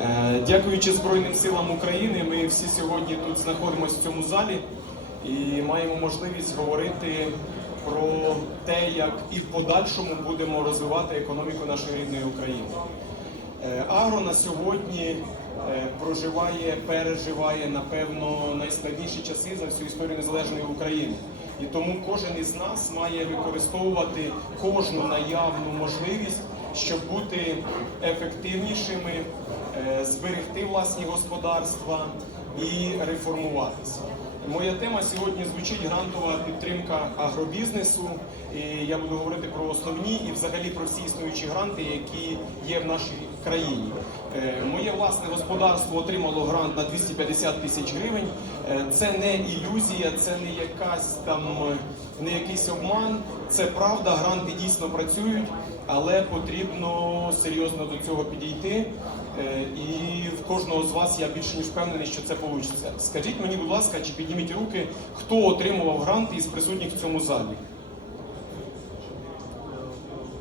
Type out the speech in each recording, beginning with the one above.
Е, Дякуючи Збройним силам України, ми всі сьогодні тут знаходимося в цьому залі і маємо можливість говорити про те, як і в подальшому будемо розвивати економіку нашої рідної України. Е, Агро на сьогодні е, проживає, переживає напевно найскладніші часи за всю історію незалежної України. І тому кожен із нас має використовувати кожну наявну можливість, щоб бути ефективнішими, зберегти власні господарства і реформуватися. Моя тема сьогодні звучить грантова підтримка агробізнесу. І я буду говорити про основні і взагалі про всі існуючі гранти, які є в нашій країні. Е, Моє власне господарство отримало грант на 250 тисяч гривень. Е, Це не ілюзія, це не якась там е, не якийсь обман. Це правда, гранти дійсно працюють, але потрібно серйозно до цього підійти. Е, І в кожного з вас я більше ніж впевнений, що це вийде. Скажіть мені, будь ласка, чи підніміть руки, хто отримував гранти із присутніх в цьому залі?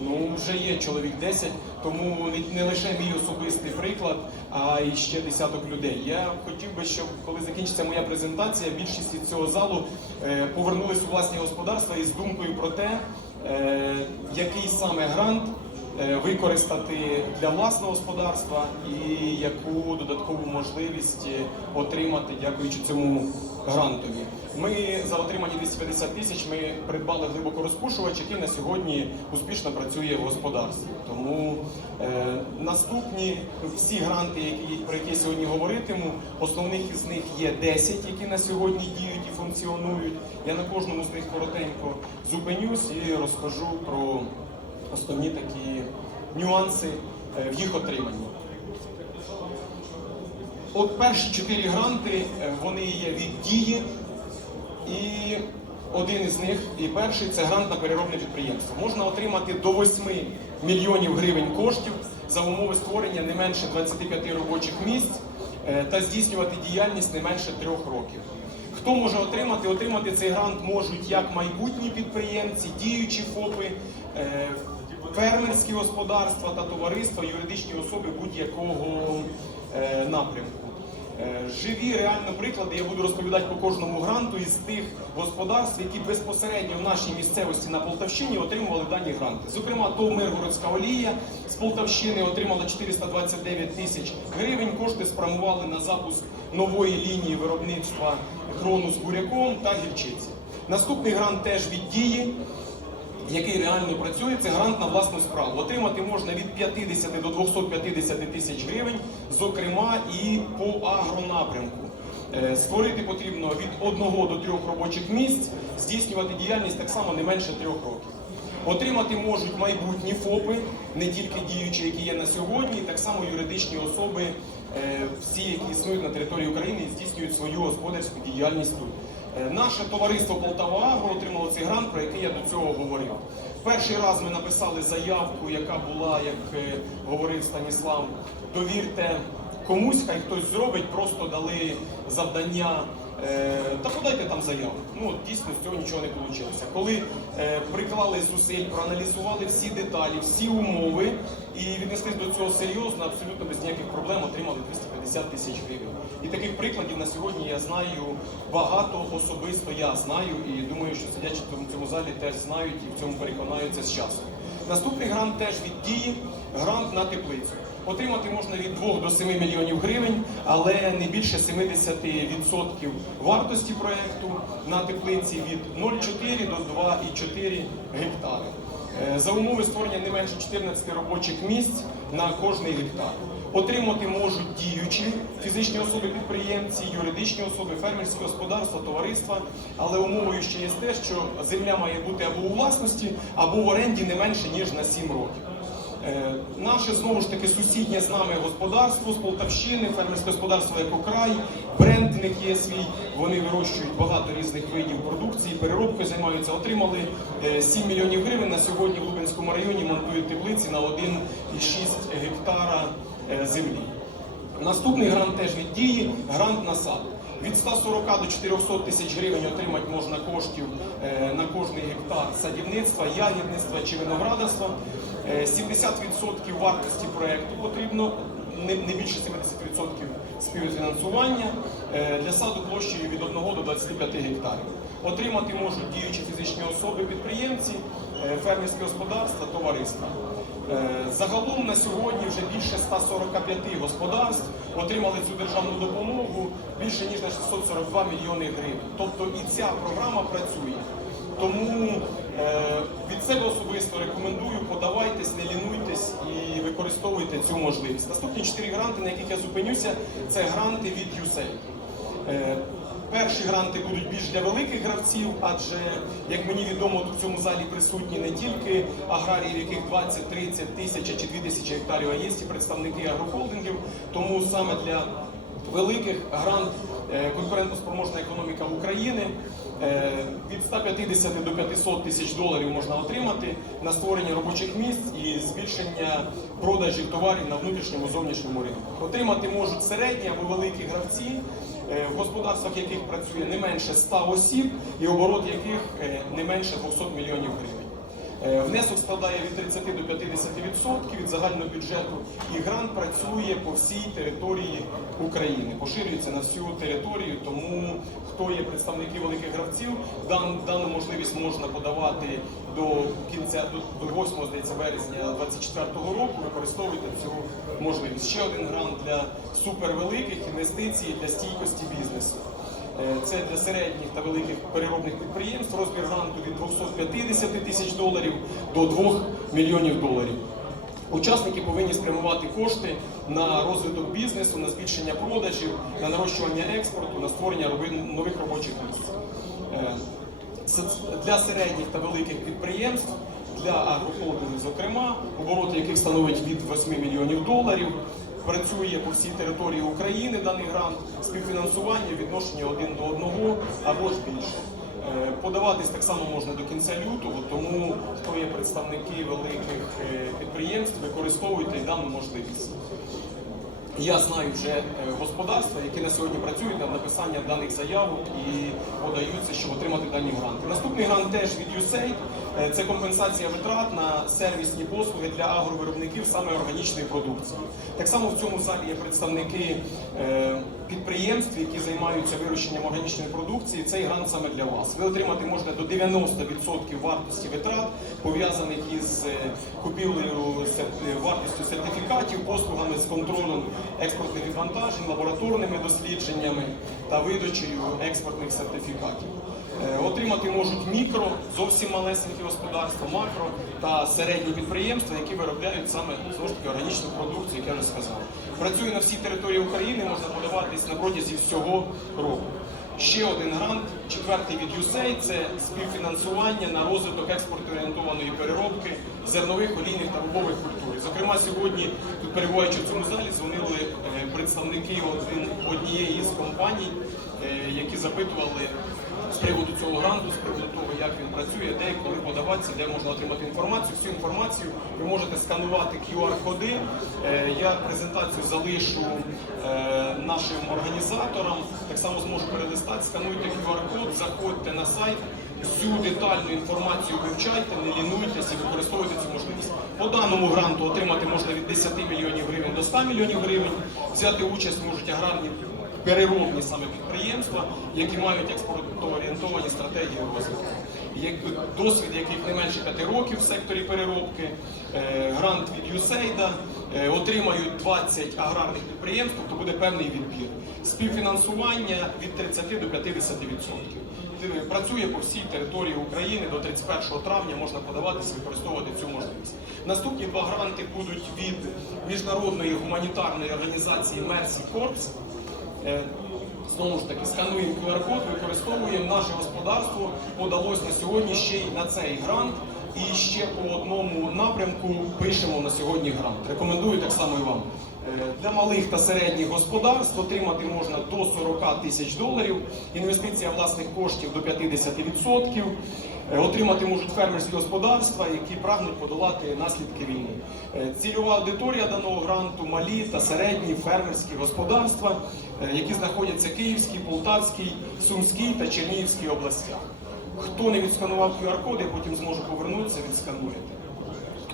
Ну, вже є чоловік 10, тому не- лише мій особистий приклад, а й ще десяток людей. Я хотів би, щоб коли закінчиться моя презентація, більшість із цього залу е, повернулись у власні господарства із думкою про те, е, який саме грант використати для власного господарства і яку додаткову можливість е, отримати, дякуючи цьому грантові. Ми за отримані 250 тисяч ми придбали глибокорозпушувач, який на сьогодні успішно працює в господарстві. Тому е, наступні всі гранти, які про які сьогодні говоритиму, основних із них є 10, які на сьогодні діють і функціонують. Я на кожному з них коротенько зупинюсь і розкажу про основні такі нюанси е, в їх отриманні. От перші чотири гранти е, вони є від дії, і один із них, і перший це грант на переробне підприємство. Можна отримати до 8 мільйонів гривень коштів за умови створення не менше 25 робочих місць е, та здійснювати діяльність не менше трьох років. Хто може отримати? Отримати цей грант можуть як майбутні підприємці, діючі ФОПи, фермерські господарства та товариства, юридичні особи будь-якого е, напрямку. Е, Живі реально приклади я буду розповідати по кожному гранту із тих господарств, які безпосередньо в нашій місцевості на Полтавщині отримували дані гранти. Зокрема, ТОВ Миргородська олія з Полтавщини отримала 429 тисяч гривень. Кошти спрямували на запуск нової лінії виробництва хрону з буряком та гірчиці. Наступний грант теж від дії який реально працює, це грант на власну справу. Отримати можна від 50 до 250 тисяч гривень, зокрема і по агронапрямку. Е, Створити потрібно від 1 до 3 робочих місць, здійснювати діяльність так само не менше 3 років. Отримати можуть майбутні ФОПи, не тільки діючі, які є на сьогодні, так само юридичні особи, е, всі, які існують на території України і здійснюють свою господарську діяльність тут. Е, Наше товариство Полтава Агро отримало цей грант, про який я до цього говорив. Перший раз ми написали заявку, яка була, як е, говорив Станіслав, довірте комусь, хай хтось зробить, просто дали завдання. е, Та подайте там заяву. Ну дійсно з цього нічого не вийшло. Коли е, приклали зусиль, проаналізували всі деталі, всі умови і віднеслись до цього серйозно, абсолютно без ніяких проблем отримали 250 тисяч гривень. І таких прикладів на сьогодні я знаю багато особисто. Я знаю і думаю, що сидячи в цьому залі теж знають і в цьому переконаються з часом. Наступний грант теж від дії, грант на теплицю. Отримати можна від 2 до 7 мільйонів гривень, але не більше 70% вартості проєкту на теплиці від 0,4 до 2,4 гектари. Е, За умови створення не менше 14 робочих місць на кожний гектар. Отримати можуть діючі фізичні особи-підприємці, юридичні особи, фермерські господарства, товариства. Але умовою ще є те, що земля має бути або у власності, або в оренді не менше ніж на 7 років. Е, Наше знову ж таки сусіднє з нами господарство з Полтавщини, фермерське господарство «Екокрай», бренд в них є свій. Вони вирощують багато різних видів продукції, переробкою займаються. Отримали е, 7 мільйонів гривень. На сьогодні в Лубенському районі монтують теплиці на 1,6 гектара е, землі. Наступний грант теж від дії, грант на сад. Від 140 до 400 тисяч гривень отримати можна коштів е, на кожний гектар садівництва, ягідництва чи виноградарства. Е, 70% вартості проекту потрібно не, більше 70% співфінансування е, для саду площею від 1 до 25 гектарів. Отримати можуть діючі фізичні особи, підприємці, е, фермерські господарства, товариства. Е, Загалом на сьогодні вже більше 145 господарств отримали цю державну допомогу більше ніж на 642 мільйони гривень. Тобто і ця програма працює. Тому е, від себе особисто рекомендую, подавайтесь, не лінуйтесь і використовуйте цю можливість. Наступні чотири гранти, на яких я зупинюся, це гранти від USAID. Перші гранти будуть більш для великих гравців, адже, як мені відомо, тут в цьому залі присутні не тільки аграрії, в яких 20, 30 тисяч чи 2 тисячі гектарів, а є і представники агрохолдингів. Тому саме для великих грант е, конкурентоспроможна економіка України е, від 150 до 500 тисяч доларів можна отримати на створення робочих місць і збільшення продажів товарів на внутрішньому зовнішньому ринку. Отримати можуть середні або великі гравці, в господарствах яких працює не менше 100 осіб і оборот яких е, не менше 200 мільйонів гривень. Е, Внесок складає від 30 до 50% від загального бюджету, і грант працює по всій території України, поширюється на всю територію. Тому хто є представники великих гравців, дан, дану можливість можна подавати до кінця до, до 8 здається, березня 2024 року. Використовуйте цю можливість. Ще один грант для супервеликих інвестицій для стійкості бізнесу. Е, Це для середніх та великих переробних підприємств розмір гранту від 250 тисяч доларів до 2 мільйонів доларів. Учасники повинні спрямувати кошти на розвиток бізнесу, на збільшення продажів, на нарощування експорту, на створення нових робочих місць. Е, Для середніх та великих підприємств, для агрохолдингів, зокрема, обороти яких становить від 8 мільйонів доларів. Працює по всій території України даний грант, співфінансування відношення один до одного або ж більше. Е, Подаватись так само можна до кінця лютого, тому хто є представники великих е, підприємств, використовуйте дану можливість. Я знаю вже е, господарства, які на сьогодні працюють над написанням даних заявок і подаються, щоб отримати дані гранти. Наступний грант теж від USAID. Е, Це компенсація витрат на сервісні послуги для агровиробників саме органічної продукції. Так само в цьому залі є представники е, підприємств, які займаються вирощенням органічної продукції. Цей грант саме для вас. Ви отримати можете до 90% вартості витрат, пов'язаних із е, купівлею вартістю сертифікатів, послугами з контролем експортних відвантажень, лабораторними дослідженнями та видачею експортних сертифікатів. Е, Отримати можуть мікро, зовсім малесенькі господарства, макро та середні підприємства, які виробляють саме знову ж таки органічну продукцію, як я вже сказав. Працює на всій території України, можна подаватись на протязі всього року. Ще один грант, четвертий від USAID, це співфінансування на розвиток експортно-орієнтованої переробки зернових, олійних та бобових культур. Зокрема, сьогодні, тут перебуваючи в цьому залі, дзвонили е, представники однієї з компаній, е, які запитували з приводу цього гранту, з приводу того, як він працює, де і коли подаватися, де можна отримати інформацію. Всю інформацію ви можете сканувати QR-коди. Е, Я презентацію залишу е, нашим організаторам. Так само зможу перелистати, скануйте QR-код, заходьте на сайт. Всю детальну інформацію вивчайте, не лінуйтесь і використовуйте цю можливість. По даному гранту отримати можна від 10 мільйонів гривень до 100 мільйонів гривень. Взяти участь можуть аграрні переробні саме підприємства, які мають експортоорієнтовані стратегії розвитку. Досвід, яких не менше 5 років в секторі переробки, е, грант від е, отримають 20 аграрних підприємств, тобто буде певний відбір. Співфінансування від 30 до 50%. Працює по всій території України до 31 травня можна подаватися і використовувати цю можливість. Наступні два гранти будуть від міжнародної гуманітарної організації Mercy Corps. Е, Знову ж таки, скануємо QR-код, використовуємо наше господарство. Подалось на сьогодні ще й на цей грант. І ще по одному напрямку пишемо на сьогодні грант. Рекомендую так само і вам. Е, Для малих та середніх господарств отримати можна до 40 тисяч доларів. Інвестиція власних коштів до 50%. Е, Отримати можуть фермерські господарства, які прагнуть подолати наслідки війни. Е, Цільова аудиторія даного гранту малі та середні фермерські господарства, е, які знаходяться в Київській, Полтавській, Сумській та Чернігівській областях. Хто не відсканував QR-коди, потім зможу повернутися, відскануєте.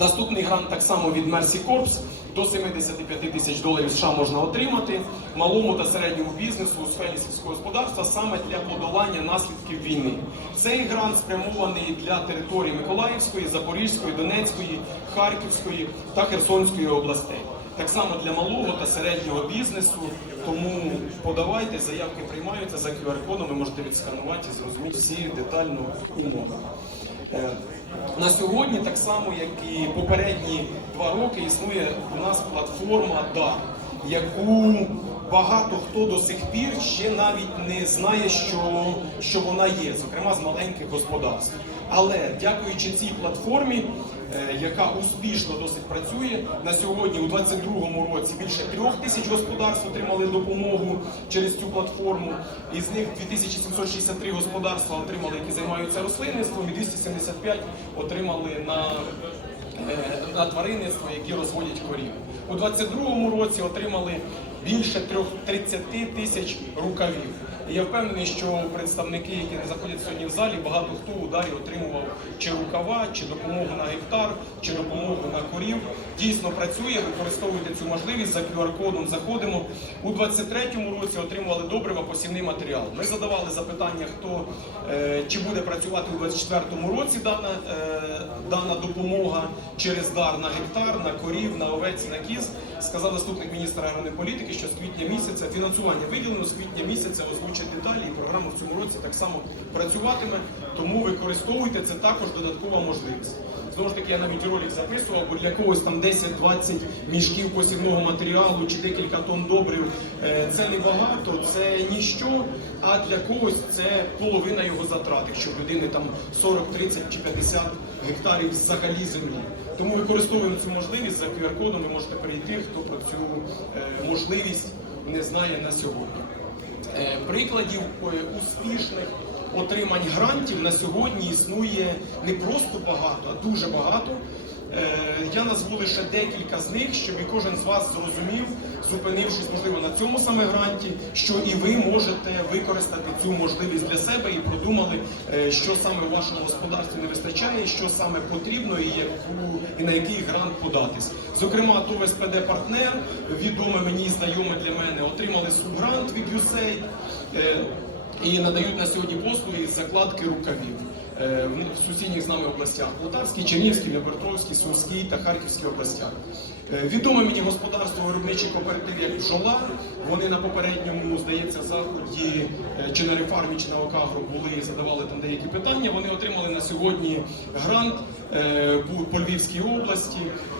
Наступний грант так само від Mercy Corps. До 75 тисяч доларів США можна отримати малому та середньому бізнесу у сфері сільського господарства саме для подолання наслідків війни. Цей грант спрямований для території Миколаївської, Запорізької, Донецької, Харківської та Херсонської областей. Так само для малого та середнього бізнесу. Тому подавайте, заявки приймаються за QR-кодом, ви можете відсканувати і зрозуміти всі детально умови. Е, На сьогодні, так само як і попередні два роки, існує у нас платформа DAR, яку багато хто до сих пір ще навіть не знає, що, що вона є, зокрема з маленьких господарств. Але дякуючи цій платформі, е, яка успішно досить працює, на сьогодні у 2022 році більше трьох тисяч господарств отримали допомогу через цю платформу. Із них 2763 господарства отримали, які займаються рослинництвом, і 275 отримали на е, на тваринництво, які розводять корів. У 22-му році отримали більше трьох- 30 тисяч рукавів. Я впевнений, що представники, які заходять сьогодні в залі, багато хто у отримував чи рукава, чи допомогу на гектар, чи допомогу на корів. Дійсно працює, використовуйте цю можливість за QR-кодом. Заходимо. У 23-му році отримували добрива посівний матеріал. Ми задавали запитання, хто е, чи буде працювати у 24-му році дана, е, дана допомога через дар на гектар, на корів, на овець, на кіз. Сказав заступник міністра аграрної політики, що з квітня місяця фінансування виділено з квітня місяця озвучить деталі, і програма в цьому році так само працюватиме. Тому використовуйте це також додаткова можливість. Знову ж таки, я навіть ролик записував, бо для когось там 10-20 мішків посівного матеріалу чи декілька тонн добрив е, це не багато, це ніщо. А для когось це половина його затрат, якщо людини там 40, 30 чи 50 гектарів взагалі землі. Тому використовуємо цю можливість за QR-кодом. Ви можете перейти, хто про цю е, можливість не знає на сьогодні. Е, Прикладів е, успішних отримань грантів на сьогодні існує не просто багато, а дуже багато. Я назву лише декілька з них, щоб і кожен з вас зрозумів, зупинившись можливо на цьому саме гранті, що і ви можете використати цю можливість для себе і продумали, е, що саме у вашому господарстві не вистачає, що саме потрібно і, яку, і на який грант податись. Зокрема, ТОВ СПД партнер, відоме мені знайоме для мене, отримали субгрант від USAID е, і надають на сьогодні послуги з закладки рукавів. Е, В сусідніх з нами областях Полтавській, Чернігівській, Дніпропетровській, Сумській та Харківській областях. Е, Відоме мені господарство виробничий кооператив як бджола. Вони на попередньому, здається, заході е, чи на рефармі, чи на Окагро були задавали там деякі питання. Вони отримали на сьогодні грант по- по Львівській області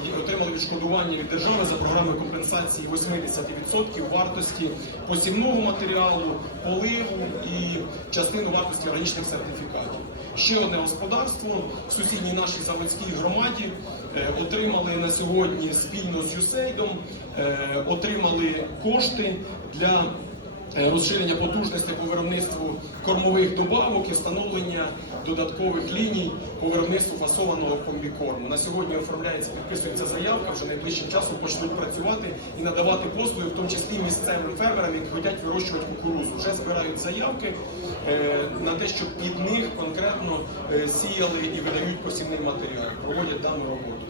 і отримали відшкодування від держави за програмою компенсації 80% вартості посівного матеріалу, поливу і частину вартості органічних сертифікатів. Ще одне господарство в сусідній нашій заводській громаді е, отримали на сьогодні спільно з USAID, е, отримали кошти для е, розширення потужностей по виробництву кормових добавок і встановлення додаткових ліній по виробництву фасованого комбікорму. На сьогодні оформляється, підписується заявка, вже найближчим часом почнуть працювати і надавати послуги, в тому числі місцевим фермерам, які хочуть вирощувати кукурузу. Вже збирають заявки на те, щоб під них конкретно е, сіяли і видають посівний матеріал, проводять дану роботу.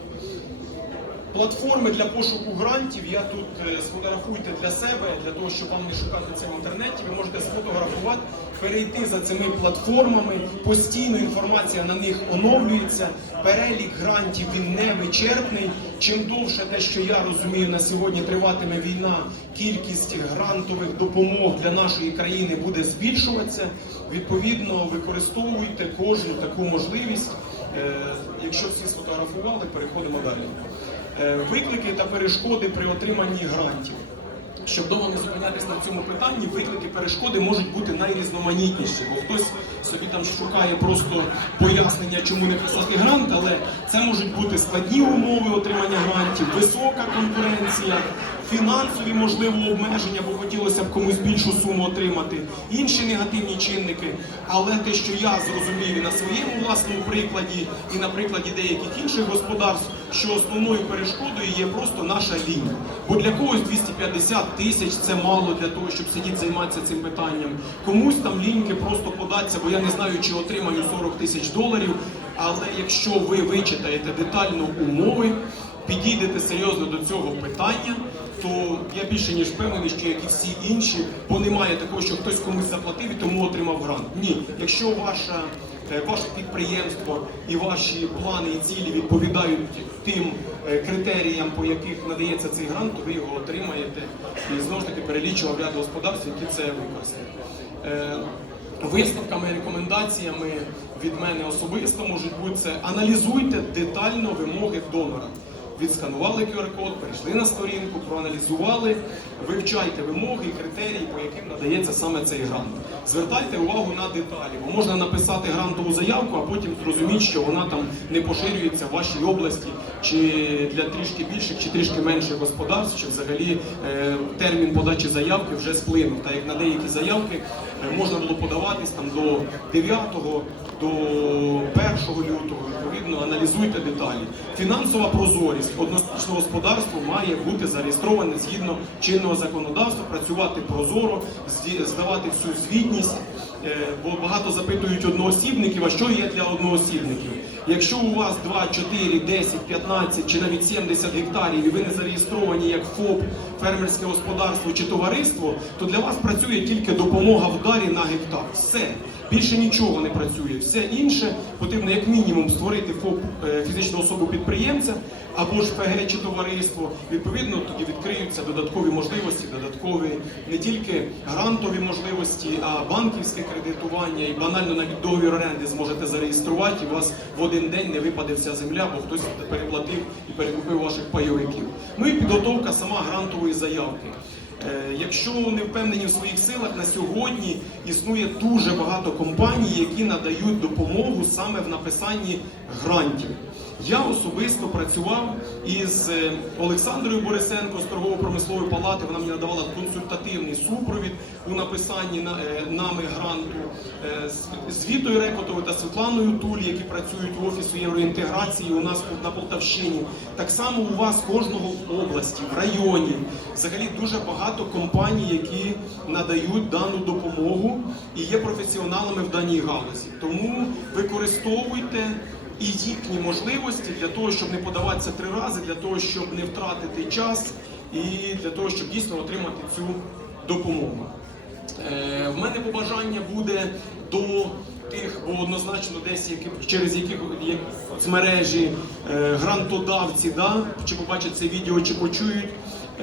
Платформи для пошуку грантів я тут е, сфотографуйте для себе, для того, щоб вам не шукати це в інтернеті. Ви можете сфотографувати, перейти за цими платформами. Постійно інформація на них оновлюється. Перелік грантів він не вичерпний. Чим довше те, що я розумію, на сьогодні триватиме війна, кількість грантових допомог для нашої країни буде збільшуватися. Відповідно, використовуйте кожну таку можливість. Е, Якщо всі сфотографували, переходимо далі. Е, Виклики та перешкоди при отриманні грантів. Щоб довго не зупинятися на цьому питанні, виклики перешкоди можуть бути найрізноманітніші, бо хтось собі там шукає просто пояснення, чому не писати грант, але це можуть бути складні умови отримання грантів, висока конкуренція, фінансові можливо обмеження, бо хотілося б комусь більшу суму отримати, інші негативні чинники. Але те, що я зрозумів і на своєму власному прикладі, і на прикладі деяких інших господарств, що основною перешкодою є просто наша лінія. Бо для когось 250 тисяч це мало для того, щоб сидіти займатися цим питанням. Комусь там ліньки просто податися, бо я не знаю, чи отримаю 40 тисяч доларів. Але якщо ви вичитаєте детально умови, підійдете серйозно до цього питання, то я більше ніж впевнений, що як і всі інші, бо немає такого, що хтось комусь заплатив і тому отримав грант. Ні, якщо ваша е, ваше підприємство і ваші плани і цілі відповідають тим е, критеріям, по яких надається цей грант, то ви його отримаєте і знову ж таки перелічував ряд господарств, які це використають. Е, Висновками, рекомендаціями від мене особисто можуть бути це аналізуйте детально вимоги донора. Відсканували QR-код, перейшли на сторінку, проаналізували, вивчайте вимоги критерії, по яким надається саме цей грант. Звертайте увагу на деталі, бо можна написати грантову заявку, а потім зрозуміти, що вона там не поширюється в вашій області, чи для трішки більших, чи трішки менших господарств, чи взагалі е, термін подачі заявки вже сплинув. Та як на деякі заявки можна було подаватись там до 9 до 1 лютого, відповідно, аналізуйте деталі. Фінансова прозорість однозначно господарство має бути зареєстроване згідно чинного законодавства, працювати прозоро, здавати всю звітність. Е, Бо багато запитують одноосібників, а що є для одноосібників. Якщо у вас 2, 4, 10, 15 чи навіть 70 гектарів і ви не зареєстровані як ФОП, фермерське господарство чи товариство, то для вас працює тільки допомога в дарі на гектар. Все. Більше нічого не працює. Все інше потрібно як мінімум створити ФОП е, фізичну особу підприємця або ж ПГ чи товариство. Відповідно, тоді відкриються додаткові можливості, додаткові не тільки грантові можливості, а банківське кредитування і банально навіть договір оренди зможете зареєструвати. І у вас в один день не випаде вся земля, бо хтось переплатив і перекупив ваших пайовиків. Ну і підготовка сама грантової заявки. Е, Якщо не впевнені в своїх силах, на сьогодні існує дуже багато компаній, які надають допомогу саме в написанні грантів. Я особисто працював із е, Олександрою Борисенко з торгово-промислової палати. Вона мені надавала консультативний супровід у написанні на- е, нами гранту е, з- Вітою Рекотовою та Світланою Тулі, які працюють в офісу євроінтеграції у нас тут на Полтавщині. Так само у вас кожного в області, в районі. Взагалі дуже багато компаній, які надають дану допомогу і є професіоналами в даній галузі. Тому використовуйте і їхні можливості для того, щоб не подаватися три рази, для того, щоб не втратити час і для того, щоб дійсно отримати цю допомогу. Е, в мене побажання буде до тих, бо однозначно десь які, через які як, соцмережі е, грантодавці, да, чи побачать це відео, чи почують.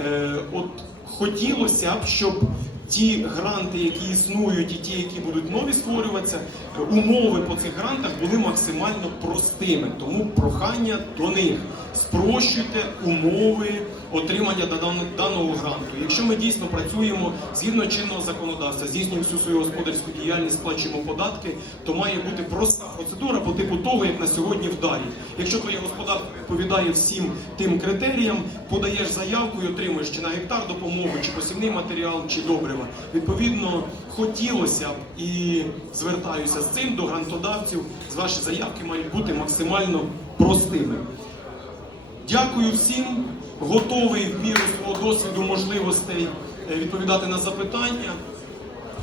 Е, от хотілося б, щоб ті гранти, які існують, і ті, які будуть нові створюватися, е, умови по цих грантах були максимально простими. Тому прохання до них спрощуйте умови отримання дан- даного гранту. Якщо ми дійсно працюємо згідно чинного законодавства, здійснюємо всю свою господарську діяльність, сплачуємо податки, то має бути проста процедура по типу того, як на сьогодні в. Якщо твоє господарство відповідає всім тим критеріям, подаєш заявку і отримуєш чи на гектар допомогу, чи посівний матеріал, чи добрива. Відповідно, хотілося б і звертаюся з цим до грантодавців. З ваші заявки мають бути максимально простими. Дякую всім. Готовий в міру свого досвіду, можливостей е, відповідати на запитання.